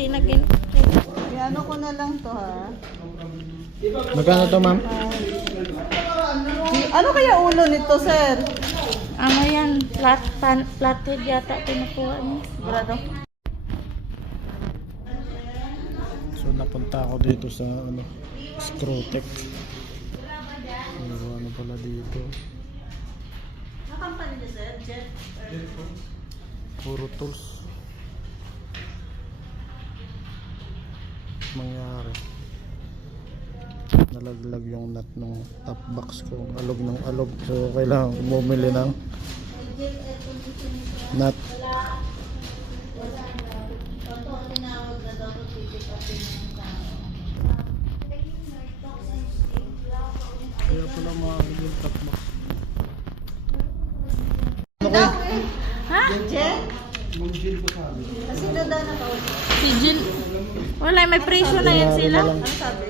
hindi naging... Ano ko na lang to ha. Magkano to, ma'am? Ano kaya ulo nito, sir? Ano yan? Flathead yata pinukuha niya. Sigurado. So napunta ako dito sa ano, Screwtech. Ano pala dito? Nakampanya niya, sir? Jet? Puro tools. Mangyari. Nalaglag yung nut ng top box ko. Alog ng alog. So kailangan ko bumili ng nut. Kaya pala maaaring yung top box. Ha? Jet? Kasi dada na to. Si Jill. Wala, may presyo na yan sila. Ano sabi?